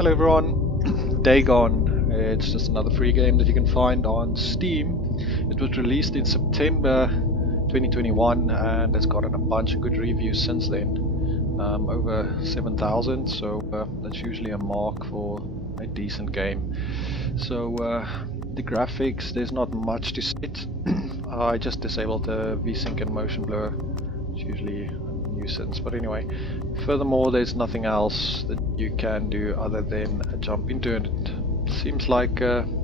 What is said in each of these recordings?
Hello everyone, Dagon. It's just another free game that you can find on Steam. It was released in September 2021 and it's gotten a bunch of good reviews since then. Over 7,000, so that's usually a mark for a decent game. So the graphics, there's not much to set. I just disabled the VSync and motion blur. It's usually a nuisance, but anyway. Furthermore, there's nothing else that you can do other than jump into it. It seems like I'm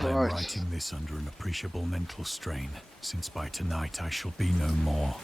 writing this under an appreciable mental strain, since by tonight I shall be no more.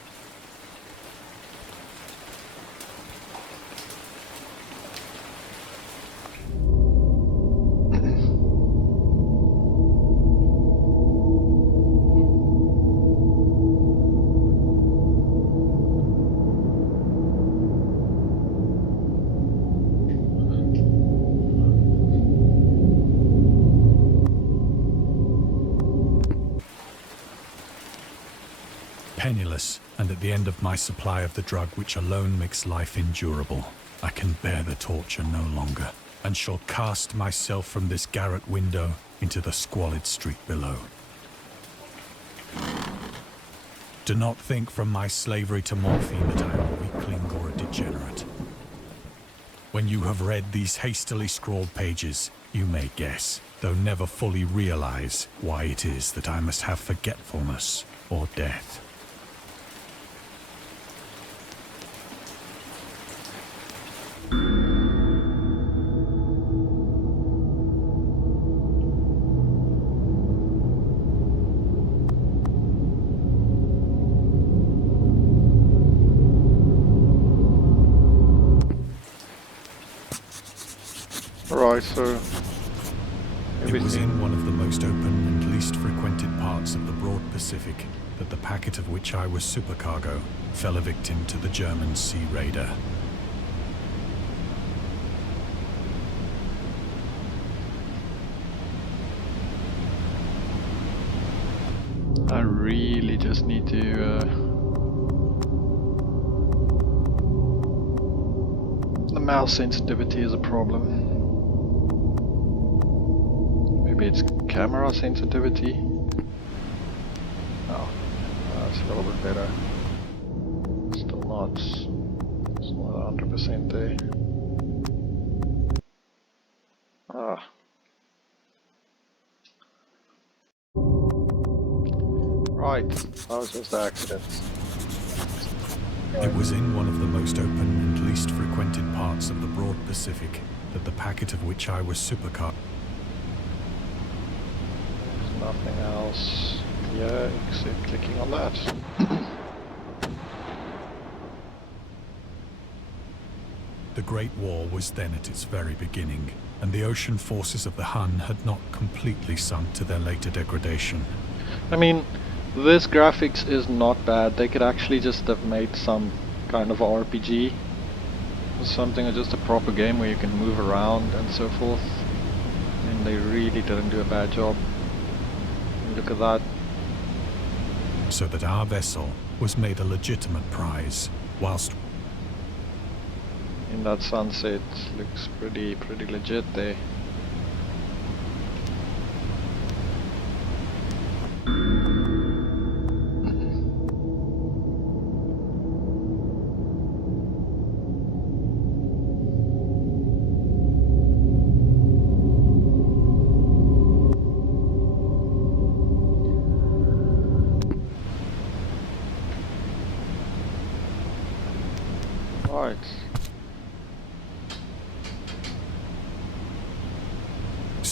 Penniless, and at the end of my supply of the drug which alone makes life endurable, I can bear the torture no longer, and shall cast myself from this garret window into the squalid street below. Do not think from my slavery to morphine that I am a weakling or a degenerate. When you have read these hastily scrawled pages, you may guess, though never fully realize, why it is that I must have forgetfulness or death. Alright, so It was in one of the most open and least frequented parts of the broad Pacific that the packet of which I was supercargo fell a victim to the German sea raider. I really just need to the mouse sensitivity is a problem. Maybe it's camera sensitivity. Oh, that's a little bit better. Still not. It's not 100% there. Ah. Right. That was just an accident. It was in one of the most open and least frequented parts of the broad Pacific that the packet of which I was supercargo. There's nothing else here except clicking on that. The Great War was then at its very beginning, and the ocean forces of the Hun had not completely sunk to their later degradation. I mean, this graphics is not bad. They could actually just have made some kind of RPG or something, or just a proper game where you can move around and so forth. And they really didn't do a bad job. Look at that. So that our vessel was made a legitimate prize, whilst In that sunset, looks pretty legit there. Right.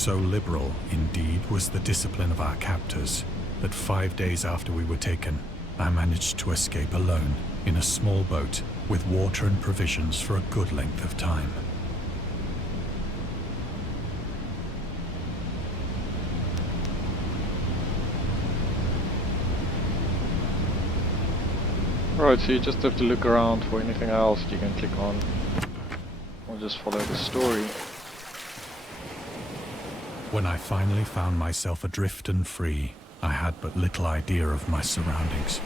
so liberal, indeed, was the discipline of our captors, that 5 days after we were taken, I managed to escape alone, in a small boat, with water and provisions for a good length of time. Right, so you just have to look around for anything else you can click on, or just follow the story. When I finally found myself adrift and free, I had but little idea of my surroundings.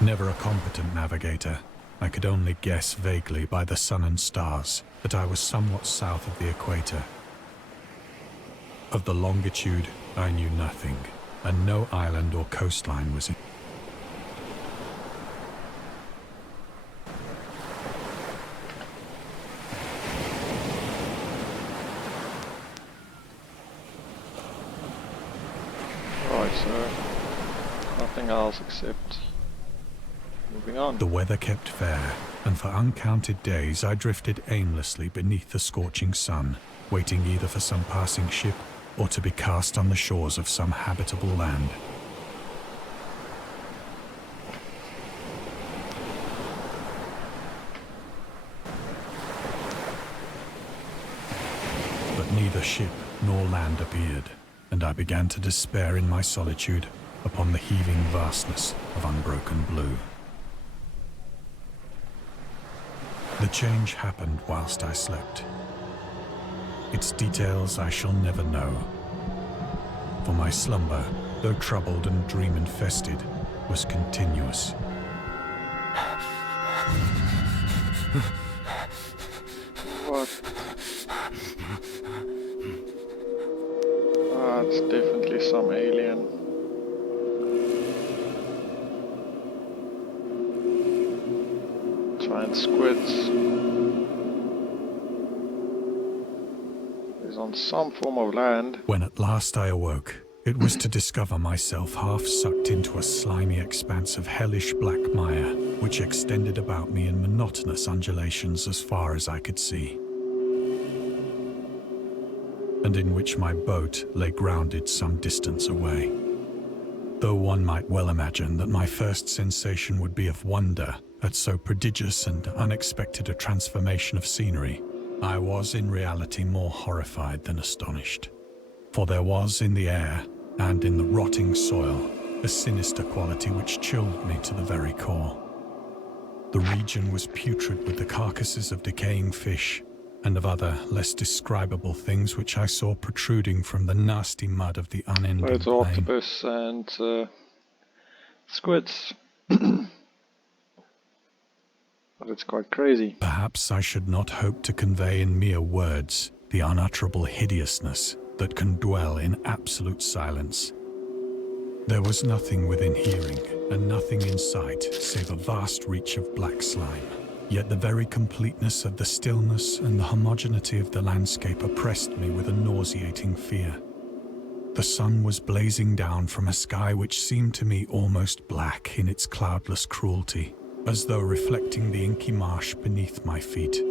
Never a competent navigator, I could only guess vaguely by the sun and stars that I was somewhat south of the equator. Of the longitude, I knew nothing, and no island or coastline was in. Right, so nothing else except moving on. The weather kept fair, and for uncounted days I drifted aimlessly beneath the scorching sun, waiting either for some passing ship or to be cast on the shores of some habitable land. But neither ship nor land appeared, and I began to despair in my solitude upon the heaving vastness of unbroken blue. The change happened whilst I slept. Its details I shall never know, for my slumber, though troubled and dream-infested, was continuous. What? It's definitely some alien. Giant squids. Is on some form of land. When at last I awoke, it was to discover myself half sucked into a slimy expanse of hellish black mire, which extended about me in monotonous undulations as far as I could see, and in which my boat lay grounded some distance away. Though one might well imagine that my first sensation would be of wonder at so prodigious and unexpected a transformation of scenery, I was in reality more horrified than astonished. For there was in the air and in the rotting soil a sinister quality which chilled me to the very core. The region was putrid with the carcasses of decaying fish and of other less describable things which I saw protruding from the nasty mud of the unending It's plain. octopus and squids. But it's quite crazy. Perhaps I should not hope to convey in mere words the unutterable hideousness that can dwell in absolute silence. There was nothing within hearing, and nothing in sight, save a vast reach of black slime. Yet the very completeness of the stillness and the homogeneity of the landscape oppressed me with a nauseating fear. The sun was blazing down from a sky which seemed to me almost black in its cloudless cruelty, as though reflecting the inky marsh beneath my feet.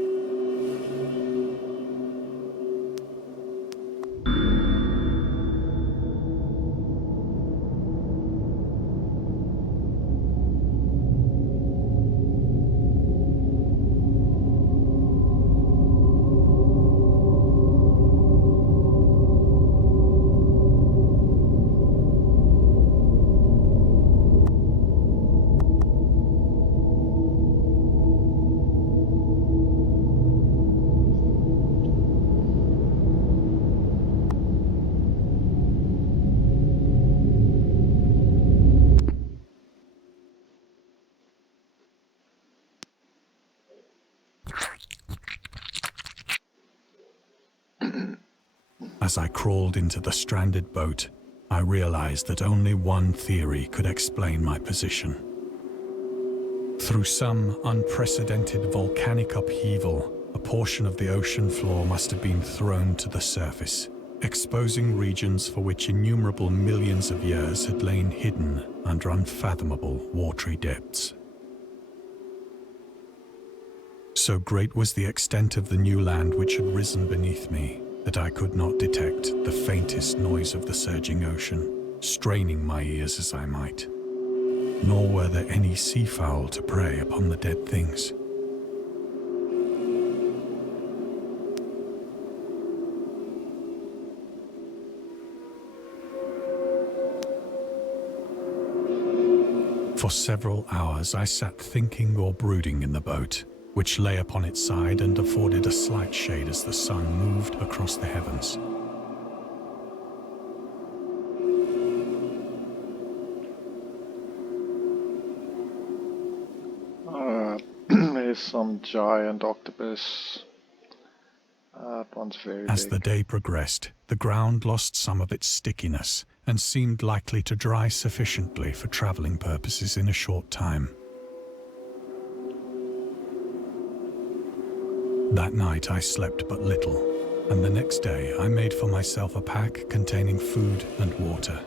As I crawled into the stranded boat, I realized that only one theory could explain my position. Through some unprecedented volcanic upheaval, a portion of the ocean floor must have been thrown to the surface, exposing regions for which innumerable millions of years had lain hidden under unfathomable watery depths. So great was the extent of the new land which had risen beneath me that I could not detect the faintest noise of the surging ocean, straining my ears as I might. Nor were there any seafowl to prey upon the dead things. For several hours I sat thinking or brooding in the boat, which lay upon its side and afforded a slight shade as the sun moved across the heavens. There's some giant octopus. That one's very As big. the day progressed, the ground lost some of its stickiness and seemed likely to dry sufficiently for traveling purposes in a short time. That night I slept but little, and the next day I made for myself a pack containing food and water.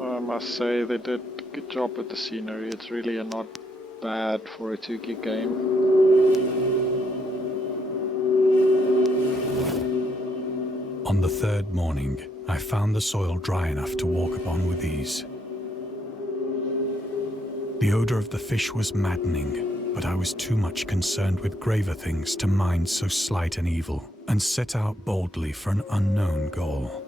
I must say they did a good job with the scenery. It's really not bad for a 2 gig game. On the third morning, I found the soil dry enough to walk upon with ease. The odor of the fish was maddening, but I was too much concerned with graver things to mind so slight an evil, and set out boldly for an unknown goal.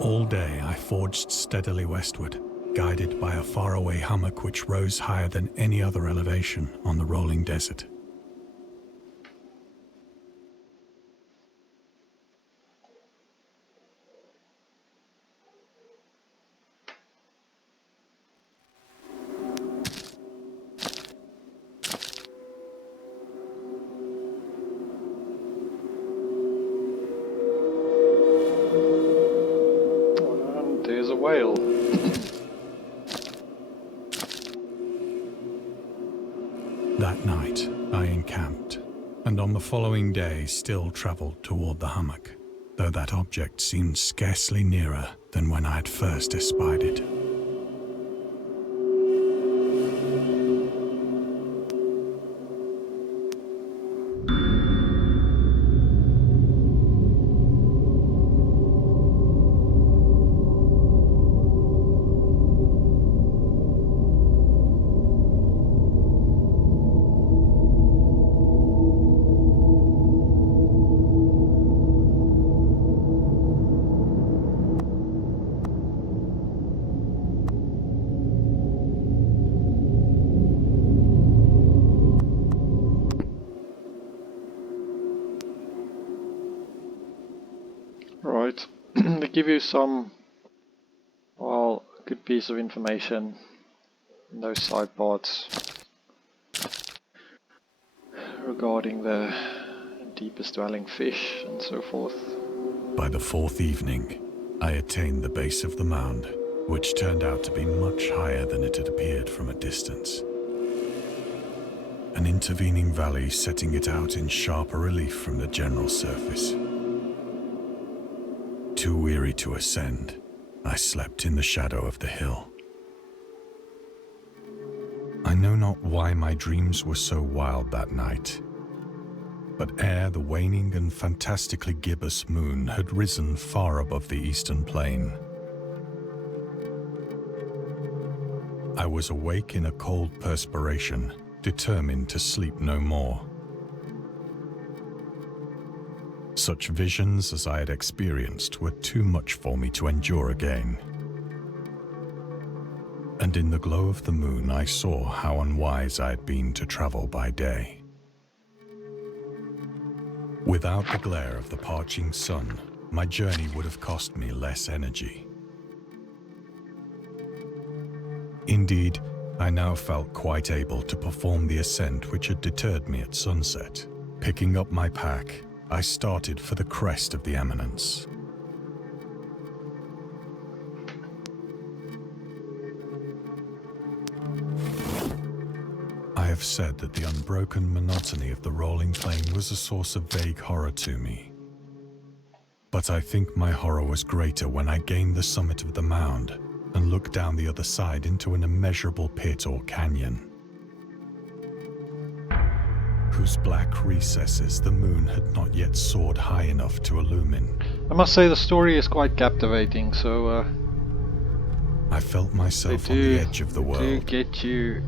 All day I forged steadily westward, guided by a faraway hummock which rose higher than any other elevation on the rolling desert. And there's a whale. That night, I encamped, and on the following day still travelled toward the hummock, though that object seemed scarcely nearer than when I had first espied it. Right. They give you some, well, good piece of information in those side parts regarding the deepest dwelling fish and so forth. By the fourth evening, I attained the base of the mound, which turned out to be much higher than it had appeared from a distance. An intervening valley setting it out in sharper relief from the general surface. Too weary to ascend, I slept in the shadow of the hill. I know not why my dreams were so wild that night, but ere the waning and fantastically gibbous moon had risen far above the eastern plain, I was awake in a cold perspiration, determined to sleep no more. Such visions as I had experienced were too much for me to endure again. And in the glow of the moon I saw how unwise I had been to travel by day. Without the glare of the parching sun, my journey would have cost me less energy. Indeed, I now felt quite able to perform the ascent which had deterred me at sunset. Picking up my pack, I started for the crest of the eminence. I have said that the unbroken monotony of the rolling plain was a source of vague horror to me. But I think my horror was greater when I gained the summit of the mound and looked down the other side into an immeasurable pit or canyon, whose black recesses the moon had not yet soared high enough to illumine. I must say the story is quite captivating, so I felt myself on the edge of the world. to get you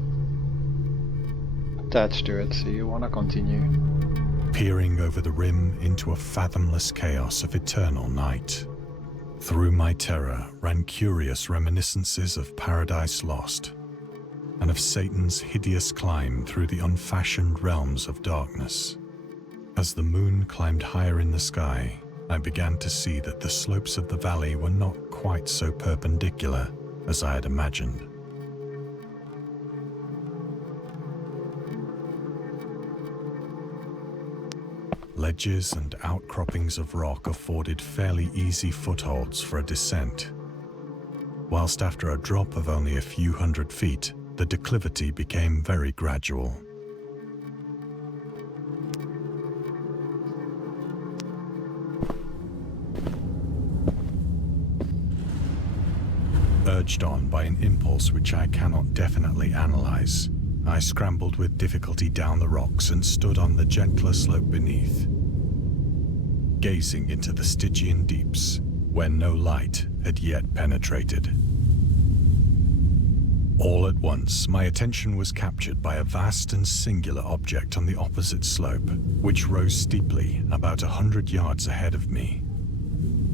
attached to it, so you want to continue. Peering over the rim into a fathomless chaos of eternal night. Through my terror ran curious reminiscences of Paradise Lost, and of Satan's hideous climb through the unfashioned realms of darkness. As the moon climbed higher in the sky, I began to see that the slopes of the valley were not quite so perpendicular as I had imagined. Ledges and outcroppings of rock afforded fairly easy footholds for a descent, whilst after a drop of only a few hundred feet, the declivity became very gradual. Urged on by an impulse which I cannot definitely analyze, I scrambled with difficulty down the rocks and stood on the gentler slope beneath, gazing into the Stygian deeps, where no light had yet penetrated. All at once, my attention was captured by a vast and singular object on the opposite slope, which rose steeply about 100 yards ahead of me.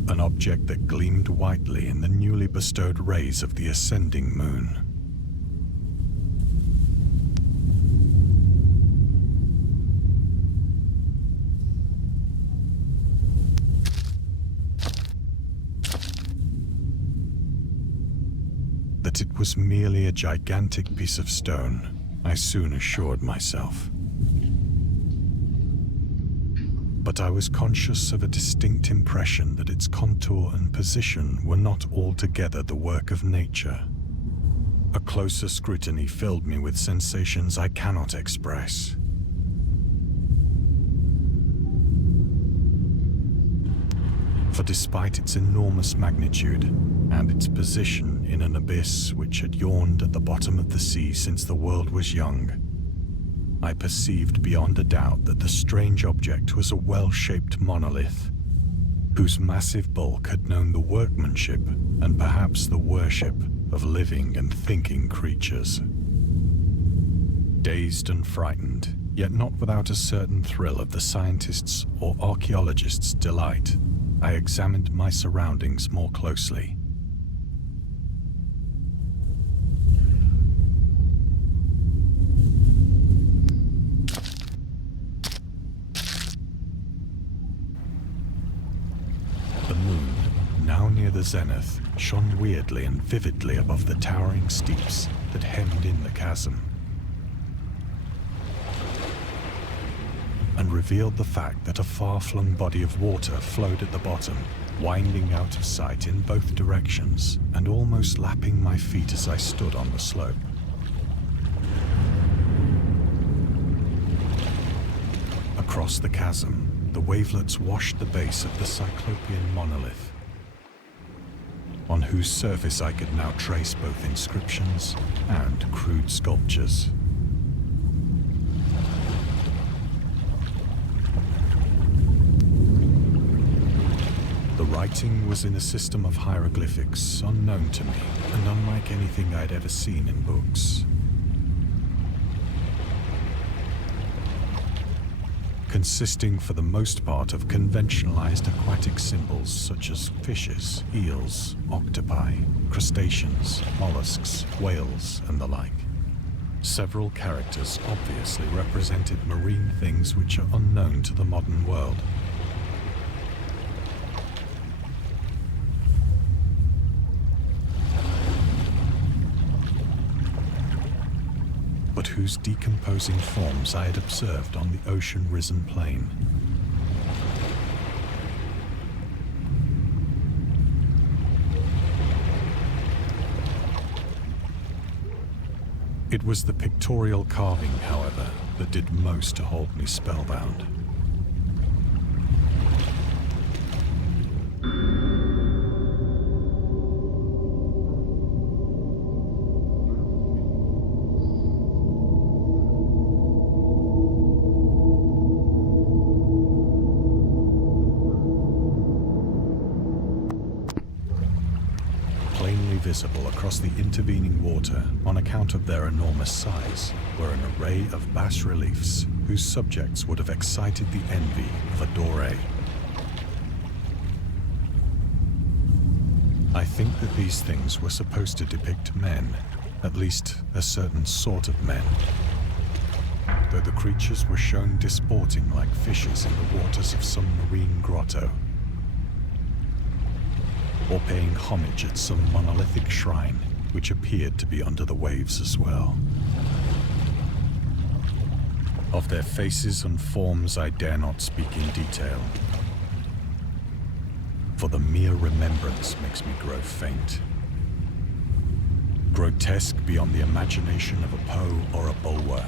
An object that gleamed whitely in the newly bestowed rays of the ascending moon. That it was merely a gigantic piece of stone, I soon assured myself. But I was conscious of a distinct impression that its contour and position were not altogether the work of nature. A closer scrutiny filled me with sensations I cannot express. For despite its enormous magnitude and its position in an abyss which had yawned at the bottom of the sea since the world was young, I perceived beyond a doubt that the strange object was a well-shaped monolith, whose massive bulk had known the workmanship and perhaps the worship of living and thinking creatures. Dazed and frightened, yet not without a certain thrill of the scientist's or archaeologist's delight, I examined my surroundings more closely. The moon, now near the zenith, shone weirdly and vividly above the towering steeps that hemmed in the chasm, and revealed the fact that a far-flung body of water flowed at the bottom, winding out of sight in both directions and almost lapping my feet as I stood on the slope. Across the chasm, the wavelets washed the base of the Cyclopean monolith, on whose surface I could now trace both inscriptions and crude sculptures. The writing was in a system of hieroglyphics unknown to me and unlike anything I'd ever seen in books. Consisting for the most part of conventionalized aquatic symbols such as fishes, eels, octopi, crustaceans, mollusks, whales, and the like. Several characters obviously represented marine things which are unknown to the modern world. But whose decomposing forms I had observed on the ocean-risen plain. It was the pictorial carving, however, that did most to hold me spellbound. Visible across the intervening water on account of their enormous size were an array of bas-reliefs whose subjects would have excited the envy of a Doré. I think that these things were supposed to depict men, At least a certain sort of men. Though the creatures were shown disporting like fishes in the waters of some marine grotto, or paying homage at some monolithic shrine which appeared to be under the waves as well. Of their faces and forms I dare not speak in detail, for the mere remembrance makes me grow faint. Grotesque beyond the imagination of a Poe or a Bulwer.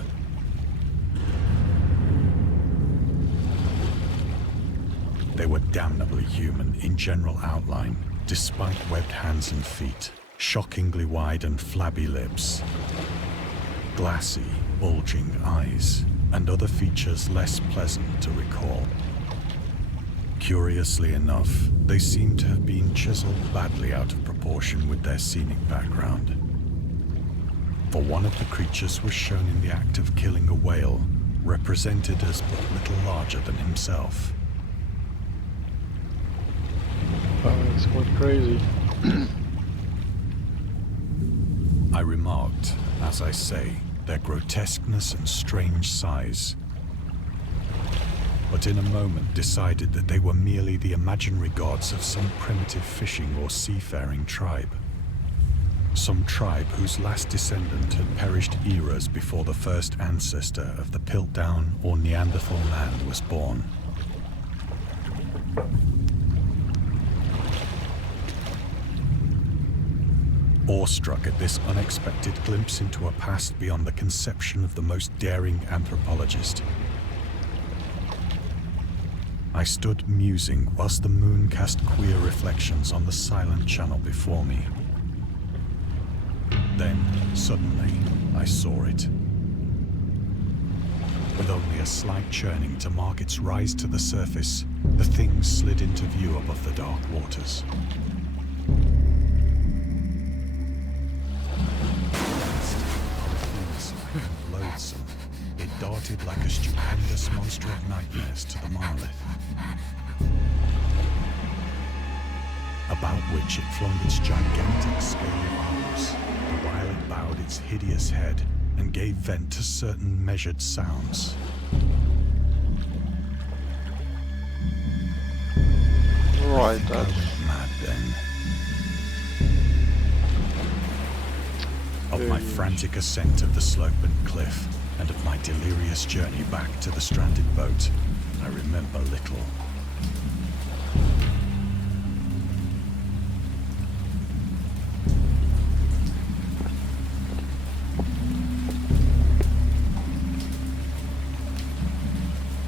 They were damnably human in general outline, despite webbed hands and feet, shockingly wide and flabby lips, glassy, bulging eyes, and other features less pleasant to recall. Curiously enough, they seem to have been chiseled badly out of proportion with their scenic background. For one of the creatures was shown in the act of killing a whale, represented as but little larger than himself. It's quite crazy. I remarked, as I say, their grotesqueness and strange size, but in a moment decided that they were merely the imaginary gods of some primitive fishing or seafaring tribe. Some tribe whose last descendant had perished eras before the first ancestor of the Piltdown or Neanderthal man was born. Awestruck at this unexpected glimpse into a past beyond the conception of the most daring anthropologist, I stood musing whilst the moon cast queer reflections on the silent channel before me. Then, suddenly, I saw it. With only a slight churning to mark its rise to the surface, the thing slid into view above the dark waters. Loathsome, it darted like a stupendous monster of nightmares to the monolith, about which it flung its gigantic scaly arms, while it bowed its hideous head and gave vent to certain measured sounds. Right, I went mad then. Of my frantic ascent of the slope and cliff, and of my delirious journey back to the stranded boat, I remember little.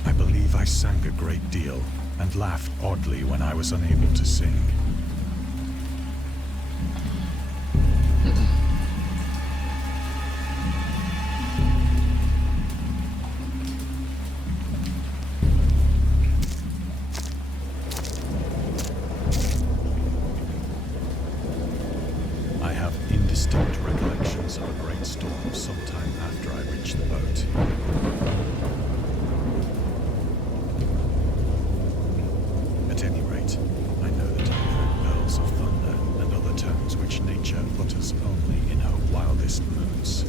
I believe I sang a great deal, and laughed oddly when I was unable to sing. Indistinct recollections of a great storm sometime after I reached the boat. At any rate, I know that I heard pearls of thunder and other tones which nature utters only in her wildest moods.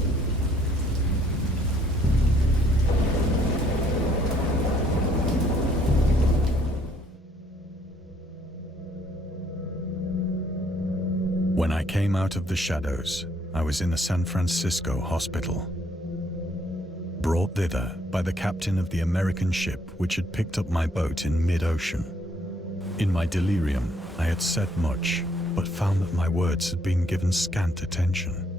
When I came out of the shadows, I was in a San Francisco hospital. Brought thither by the captain of the American ship which had picked up my boat in mid-ocean. In my delirium, I had said much, but found that my words had been given scant attention.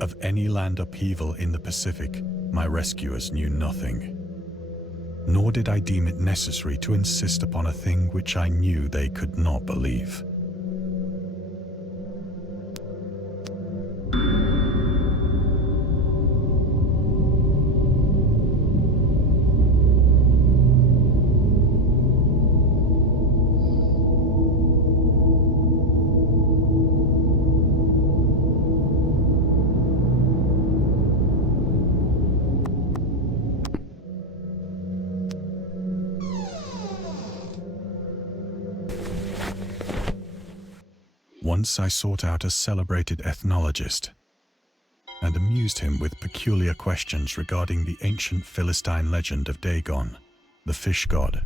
Of any land upheaval in the Pacific, my rescuers knew nothing. Nor did I deem it necessary to insist upon a thing which I knew they could not believe. Once I sought out a celebrated ethnologist and amused him with peculiar questions regarding the ancient Philistine legend of Dagon, the fish god.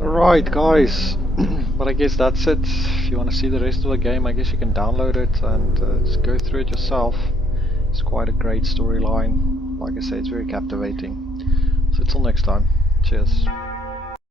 Alright guys, but I guess that's it. If you want to see the rest of the game, I guess you can download it and just go through it yourself. It's quite a great storyline. Like I say, it's very captivating. So until next time, cheers.